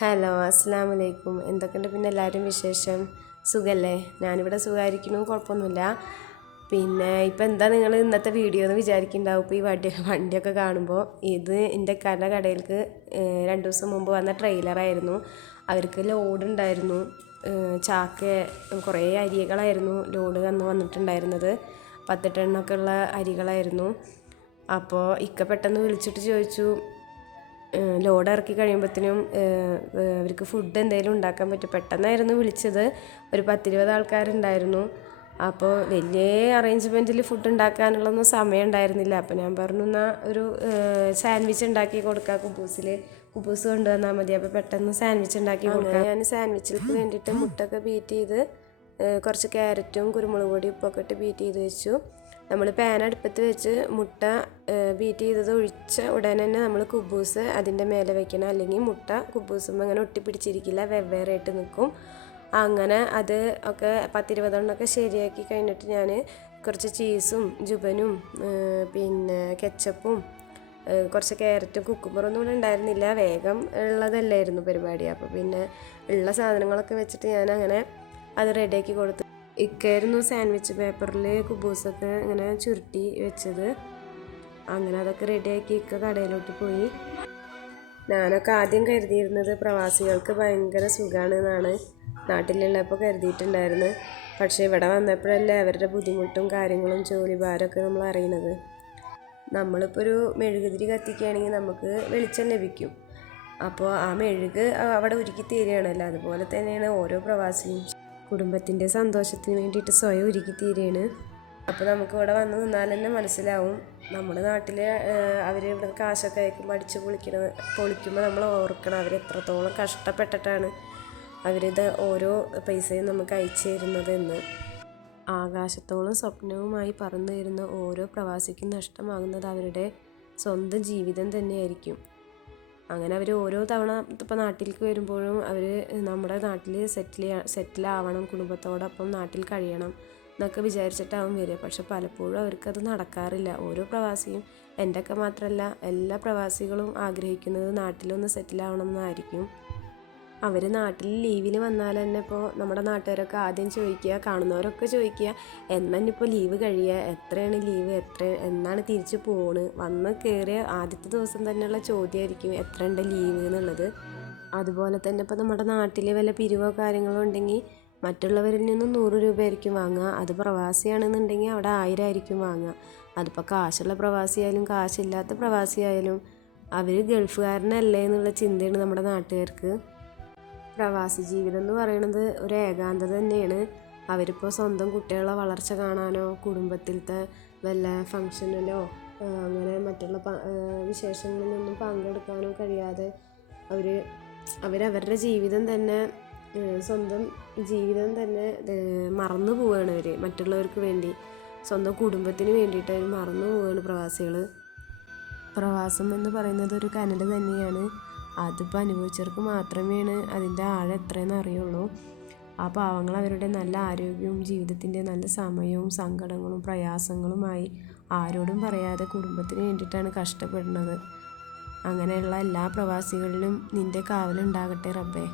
Hello അസ്സലാമു അലൈക്കും. എന്തൊക്കെയുണ്ട് പിന്നെ എല്ലാവരും വിശേഷം? സുഖമല്ലേ? ഞാനിവിടെ സുഖമായിരിക്കുന്നു, കുഴപ്പമൊന്നുമില്ല. പിന്നെ ഇപ്പം എന്താ നിങ്ങൾ ഇന്നത്തെ വീഡിയോ എന്ന് വിചാരിക്കുന്നുണ്ടാവും. ഇപ്പോൾ ഈ വണ്ടിയൊക്കെ കാണുമ്പോൾ ഇത് എൻ്റെ കടയിലേക്ക് 2 ദിവസം മുമ്പ് വന്ന ട്രെയിലറായിരുന്നു. അവർക്ക് ലോഡ് ഉണ്ടായിരുന്നു, ചാക്ക് കുറേ അരികളായിരുന്നു ലോഡ് വന്നിട്ടുണ്ടായിരുന്നത്. 10 ടണ്ണൊക്കെ ഉള്ള അരികളായിരുന്നു. അപ്പോൾ ഇക്ക പെട്ടെന്ന് വിളിച്ചിട്ട് ചോദിച്ചു, ലോഡ് ഇറക്കി കഴിയുമ്പോഴത്തേനും അവർക്ക് ഫുഡ് എന്തെങ്കിലും ഉണ്ടാക്കാൻ പറ്റും. പെട്ടെന്നായിരുന്നു വിളിച്ചത്. ഒരു 10-20 ആൾക്കാരുണ്ടായിരുന്നു. അപ്പോൾ വലിയ അറേഞ്ച്മെൻറ്റിൽ ഫുഡ് ഉണ്ടാക്കാനുള്ളൊന്നും സമയം ഉണ്ടായിരുന്നില്ല. അപ്പോൾ ഞാൻ പറഞ്ഞു, എന്നാൽ ഒരു സാൻഡ്വിച്ച് ഉണ്ടാക്കി കൊടുക്കാം, കുബൂസ് കൊണ്ടുവന്നാൽ മതി. അപ്പോൾ പെട്ടെന്ന് സാൻഡ്വിച്ച് ഉണ്ടാക്കി കൊടുക്കാം. ഞാൻ സാൻഡ്വിച്ചിലേക്ക് വേണ്ടിയിട്ട് മുട്ടൊക്കെ ബീറ്റ് ചെയ്ത് കുറച്ച് ക്യാരറ്റും കുരുമുളക് പൊടി ഉപ്പൊക്കെ ഇട്ട് ബീറ്റ് ചെയ്ത് വെച്ചു. നമ്മൾ പാൻ അടുപ്പത്ത് വെച്ച് മുട്ട ബീറ്റ് ചെയ്തത് ഒഴിച്ച ഉടനെ തന്നെ നമ്മൾ കുബൂസ് അതിൻ്റെ മേലെ വെക്കണം. അല്ലെങ്കിൽ മുട്ട കുബൂസും അങ്ങനെ ഒട്ടിപ്പിടിച്ചിരിക്കില്ല, വെവ്വേറായിട്ട് നിൽക്കും. അങ്ങനെ അത് ഒക്കെ 10-20 എണ്ണമൊക്കെ ശരിയാക്കി കഴിഞ്ഞിട്ട് ഞാൻ കുറച്ച് ചീസും ജുബനും പിന്നെ കെച്ചപ്പും കുറച്ച് ക്യാരറ്റും കുക്കുമ്പറൊന്നും ഇവിടെ ഉണ്ടായിരുന്നില്ല, വേഗം ഉള്ളതല്ലായിരുന്നു പരിപാടി. അപ്പോൾ പിന്നെ ഉള്ള സാധനങ്ങളൊക്കെ വെച്ചിട്ട് ഞാൻ അങ്ങനെ അത് റെഡിയാക്കി കൊടുത്തു. ഇക്കായിരുന്നു സാൻഡ്വിച്ച് പേപ്പറിൽ കുബൂസൊക്കെ ഇങ്ങനെ ചുരുട്ടി വെച്ചത്. അങ്ങനെ അതൊക്കെ റെഡിയാക്കി ഇക്ക കടയിലോട്ട് പോയി. ഞാനൊക്കെ ആദ്യം കരുതിയിരുന്നത് പ്രവാസികൾക്ക് ഭയങ്കര സുഖമാണ് എന്നാണ് നാട്ടിലുള്ളപ്പോൾ കരുതിയിട്ടുണ്ടായിരുന്നു. പക്ഷേ ഇവിടെ വന്നപ്പോഴല്ലേ അവരുടെ ബുദ്ധിമുട്ടും കാര്യങ്ങളും ജോലിഭാരമൊക്കെ നമ്മൾ അറിയണത്. നമ്മളിപ്പോൾ ഒരു മെഴുകുതിരി കത്തിക്കുകയാണെങ്കിൽ നമുക്ക് വെളിച്ചം ലഭിക്കും. അപ്പോൾ ആ മെഴുക് അവിടെ ഉരുക്കി തീരുകയാണല്ലോ. അതുപോലെ തന്നെയാണ് ഓരോ പ്രവാസിയും കുടുംബത്തിൻ്റെ സന്തോഷത്തിന് വേണ്ടിയിട്ട് സ്വയം ഒരുക്കി തീരുകയാണ്. അപ്പോൾ നമുക്ക് ഇവിടെ വന്ന് നിന്നാൽ തന്നെ മനസ്സിലാവും, നമ്മുടെ നാട്ടിൽ അവർ ഇവിടെ കാശൊക്കെ അയക്കുമ്പോൾ അടിച്ച് പൊളിക്കുമ്പോൾ നമ്മൾ ഓർക്കണം അവരെത്രത്തോളം കഷ്ടപ്പെട്ടിട്ടാണ് അവരിത് ഓരോ പൈസയും നമുക്ക് അയച്ചു തരുന്നത് എന്ന്. ആകാശത്തോളം സ്വപ്നവുമായി പറന്നു വരുന്ന ഓരോ പ്രവാസിക്കും നഷ്ടമാകുന്നത് അവരുടെ സ്വന്തം ജീവിതം തന്നെയായിരിക്കും. അങ്ങനെ അവർ ഓരോ തവണ ഇപ്പോൾ നാട്ടിലേക്ക് വരുമ്പോഴും അവർ നമ്മുടെ നാട്ടിൽ സെറ്റിലാവണം, കുടുംബത്തോടൊപ്പം നാട്ടിൽ കഴിയണം എന്നൊക്കെ വിചാരിച്ചിട്ടാവും വരിക. പക്ഷെ പലപ്പോഴും അവർക്കത് നടക്കാറില്ല. ഓരോ പ്രവാസിയും, എൻ്റെയൊക്കെ മാത്രമല്ല എല്ലാ പ്രവാസികളും ആഗ്രഹിക്കുന്നത് നാട്ടിലൊന്ന് സെറ്റിലാവണം എന്നായിരിക്കും. അവർ നാട്ടിൽ ലീവിന് വന്നാൽ തന്നെ ഇപ്പോൾ നമ്മുടെ നാട്ടുകാരൊക്കെ ആദ്യം ചോദിക്കുക, കാണുന്നവരൊക്കെ ചോദിക്കുക, എന്നാണിപ്പോൾ ലീവ് കഴിയുക, എത്രയാണ് ലീവ്, എന്നാണ് തിരിച്ച് പോണ്. വന്ന് കയറിയ ആദ്യത്തെ ദിവസം തന്നെയുള്ള ചോദ്യമായിരിക്കും എത്രയുണ്ട് ലീവ് എന്നുള്ളത്. അതുപോലെ തന്നെ ഇപ്പോൾ നമ്മുടെ നാട്ടിൽ വല്ല പിരിവോ കാര്യങ്ങളോ ഉണ്ടെങ്കിൽ മറ്റുള്ളവരിൽ നിന്നും 100 രൂപ ആയിരിക്കും വാങ്ങുക. അത് പ്രവാസിയാണെന്നുണ്ടെങ്കിൽ അവിടെ 1000 ആയിരിക്കും വാങ്ങുക. അതിപ്പോൾ കാശുള്ള പ്രവാസിയായാലും കാശില്ലാത്ത പ്രവാസിയായാലും അവർ ഗൾഫുകാരനല്ലേ എന്നുള്ള ചിന്തയാണ് നമ്മുടെ നാട്ടുകാർക്ക്. പ്രവാസി ജീവിതം എന്ന് പറയുന്നത് ഒരു ഏകാന്തത തന്നെയാണ്. അവരിപ്പോൾ സ്വന്തം കുട്ടികളുടെ വളർച്ച കാണാനോ കുടുംബത്തിലത്തെ വല്ല ഫങ്ഷനിലോ അങ്ങനെ മറ്റുള്ള വിശേഷങ്ങളിലൊന്നും പങ്കെടുക്കാനോ കഴിയാതെ അവരവരുടെ ജീവിതം തന്നെ, സ്വന്തം ജീവിതം തന്നെ മറന്നു പോവുകയാണ്. അവർ മറ്റുള്ളവർക്ക് വേണ്ടി, സ്വന്തം കുടുംബത്തിന് വേണ്ടിയിട്ട് അവർ മറന്നു പോവുകയാണ് പ്രവാസികൾ. പ്രവാസം എന്ന് പറയുന്നത് ഒരു കനൽ തന്നെയാണ്. അതിപ്പോൾ അനുഭവിച്ചവർക്ക് മാത്രമേ അതിൻ്റെ ആഴം എത്രയെന്ന് അറിയുള്ളൂ. ആ പാവങ്ങൾ അവരുടെ നല്ല ആരോഗ്യവും ജീവിതത്തിൻ്റെ നല്ല സമയവും സങ്കടങ്ങളും പ്രയാസങ്ങളുമായി ആരോടും പറയാതെ കുടുംബത്തിന് വേണ്ടിയിട്ടാണ് കഷ്ടപ്പെടുന്നത്. അങ്ങനെയുള്ള എല്ലാ പ്രവാസികളിലും നിൻ്റെ കാവലുണ്ടാകട്ടെ റബ്ബേ.